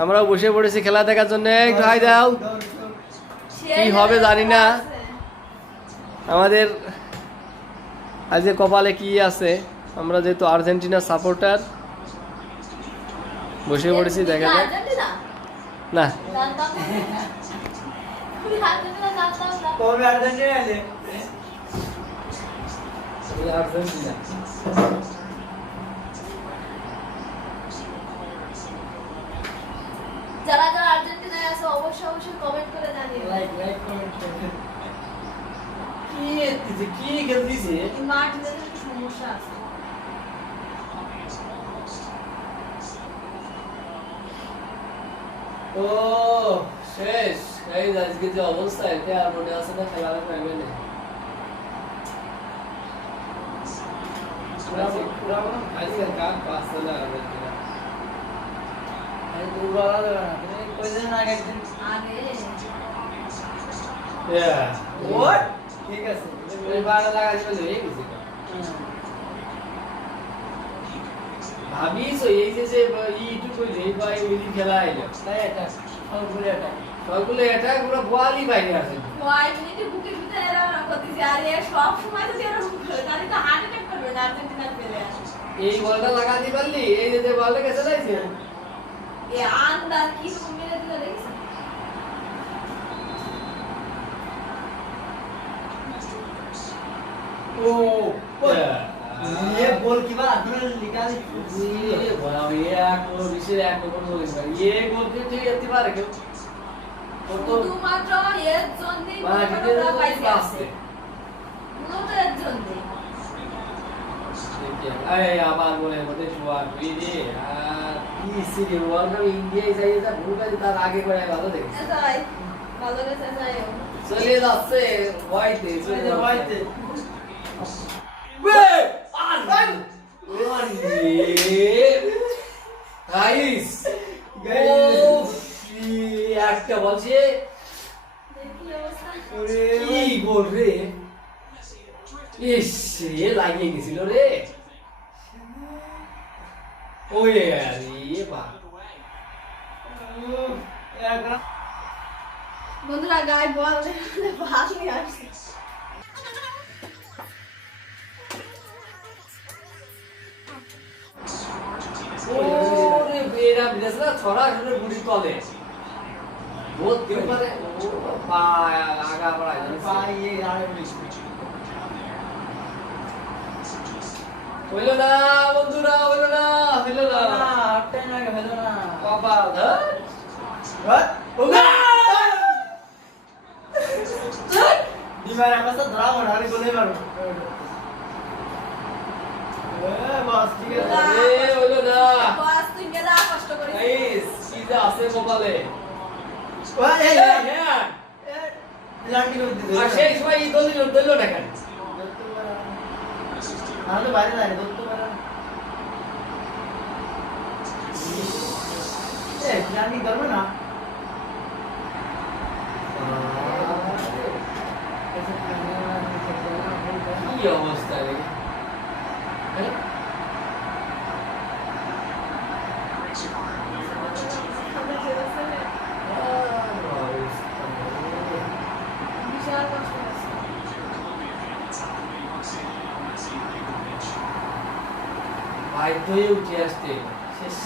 আমরাও বসে পড়েছি খেলা দেখার জন্য। একটু হাই দাও। কি হবে জানি না, আমাদের আজকে কপালে কি আছে। আমরা যেহেতু আর্জেন্টিনা সাপোর্টার বসে পড়েছি, দেখা যাক। না যারা যারা আর্জেন্টিনায় আছে অবশ্যই অবশ্যই কমেন্ট করে জানিয়ে লাইক কমেন্ট করে। কি খেলতেছে মার্টিনের একটু সমস্যা আছে। ও শেষ। এই আজকে যে অবস্থা, এতে আর মনে আছে না খেলা পাইবে না। আজকে কাজ পাচ্ছে না আর্জেন্টিনা। দুর্বল হবে না, তুমি কইছেন আগে একদিন আগে ওর ঠিক আছে ওই বাড়া লাগাই দিলে হয়ে গেছে। ভাবিস এই যে ইটু কইলে ভাই ওই দিন খেলা আইলো তাই এটা সবগুলো এটা সবগুলো এটা পুরো বলই বাইরে আছে। 5 মিনিটে বুকের ভিতরে এরকম করতেছে। আর এ সব সময় যদি এরকম করে তাহলে তো হার্ট অ্যাটাক করবে না আর্জেন্টিনার প্লেয়ার। এই বলটা লাগাতে পারলি, এই যে বলটা গেছে লাইছে এ আন্দাজ কি রকম মেরে দিল দেখছ। ও ये गोल की बात आपने निकाली ये बड़ा ये को विषय एक को बोल ये गोल के ठीक है बार के तो শুধুমাত্র এর জন্যই মানে গোলটা পাইছে আসছে মূলত এর জন্যই। देखिए আয় আবার বলে মধ্যে জোয়ার তুই রে আর কি সিরি ওয়ার্ল্ড কাপ ইন্ডিয়ায় যাই যা ভুলটা তার আগে করে ভালো দেখছিস এটাই ভালো লেগেছে যাই চলে যাচ্ছে হোয়াইটে চলে वाइट বে আর ভাই গাইস একটা বলছে দেখি অবস্থা। কি গোল রে, ইস রে লাগিয়ে গেছিল রে। ওয়ে আরে বা বন্ধুরা গায়ে বল ভাত নিয়ে আসছে। ওরে বেরা বিদেশ না ছড়া শুনে বুড়ি তলে বহুত কেউ পারে ও পা আগা পড়ায় पाई ये आड़े पुलिस হইলো না বন্ধুরা, হইলো না হইলো না ना आटे ना के हेलो ना কপাল ধর व्हाट होगा दीवार में से धरा होना रे बोले मारो ए बस ठीक है এ হইলো না বস তুই গেলা কষ্ট করে। গাইস কি যে আছে কপালে। वाह ए হ্যাঁ लांडी को दे আর সেই সময় এই দলিল না কেন? हाँ तो बाहर जा रहे दोस्तों मेरा ए लांडी कर ना কি অবস্থা রে হ্যাঁ? বিশাল কষ্ট হচ্ছে। বাধ্য হয়ে উঠে আসতে শেষ।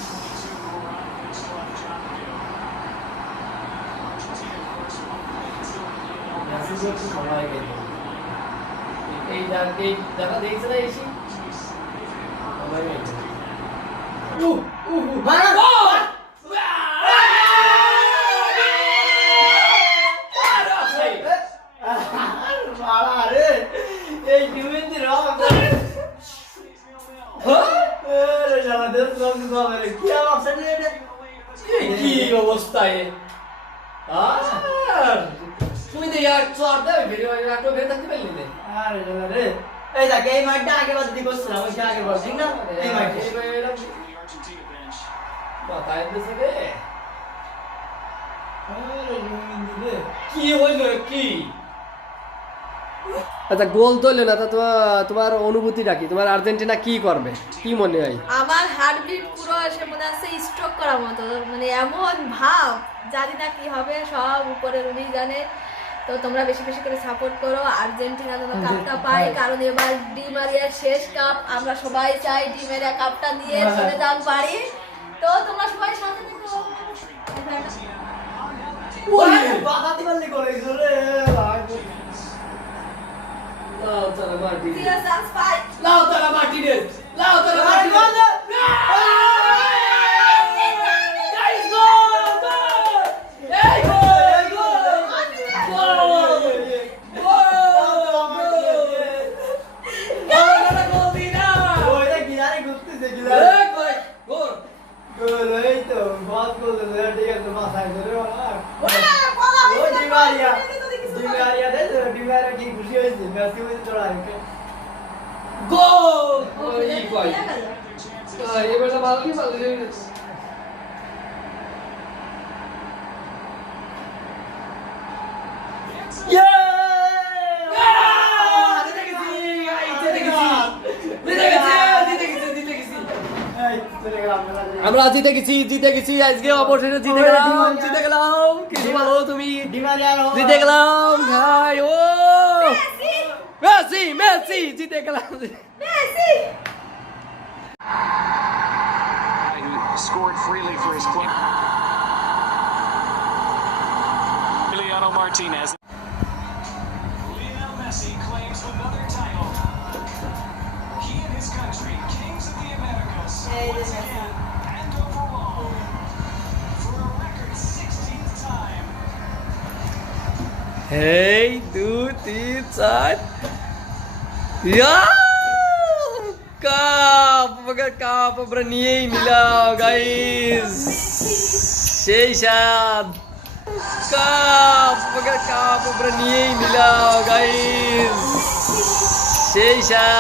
মেসেজ একটু সময় গেল এই দেখা দেখছে না এসে সময় গেল मारो मारा रे ये ड्यूइन दी रॉ अरे जाना दे तो मेरे क्या ऑप्शन है रे কি অবস্থা এ আর তুই তো ইয়ার চড় দেবে ভিডিও একটু ভেতর থাকতে পারলি না अरे जाना रे ए जा के माइट आगे बात दी बस राम से आगे बढ़ ना ए माइट बताए দিছে রে अरे ड्यूइन दी रे কি হইল কি আচ্ছা গোল তো হলো না, তা তোমার অনুভূতিটা কি? তোমার আর্জেন্টিনা কি করবে, কি মনে হয়? আমার হার্টবিট পুরো সে মনে আছে স্ট্রোক করার মতো, মানে এমন ভাব, জানি না কি হবে, সব উপরের উনি জানে। তো তোমরা বেশি বেশি করে সাপোর্ট করো, আর্জেন্টিনা যেন কাপটা পায়, কারণ এবার ডি মারিয়ার শেষ কাপ, আমরা সবাই চাই ডি মারিয়া কাপটা নিয়ে চলে যান বাড়ি। তো তোমরা সবাই সাথে থেকো। ওই বাঁকাতে পারলি করে রে Lautaro Martinez, Zero chance fight. Lautaro Martinez, Lautaro Martinez. Guys, goal, goal! Hey, goal, goal! Goal! Goal, di na! ওইটা গিলারে ঘুরতেছে Eh, গিলারে goal, goal! গোল এই তো বস গোল দিল ঠিক আছে মাথায় ধরে বাবা ওরে বলা ও হইছে, ডিমারিয়া কিছু করে। ডিমারিয়া দে ডিমারিয়া কি খুশি হয়েছে মেসি হয়েছে তোরা Goal! Oy, boy. দেখা গেল। এবার তো ভালো কি ভালো জিতে গেছি, জিতে গেছি, জিতে গেছি, জিতে গেছি, জিতে গেছি। এই চলে গেলাম আমরা জিতে গেছি আজকে, অবশেষে জিতে গেলাম, জিতে গেলাম। কিছু বলো তুমি? ডিমারিয়া জিতে গেলাম ভাই, ও মেসি মেসি জিতে গেলাম। Messi who scored freely for his club. Emiliano Martinez. Lionel Messi claims another title. He and his country, kings of the Americas, Hey, once Messi. again and overall for a record 16th time. এই 2 3 4 cup আমরা নিয়েই নিলাম guys, সেই সাদ cup আমরা নিয়েই নিলাম guys, সেই সাদ।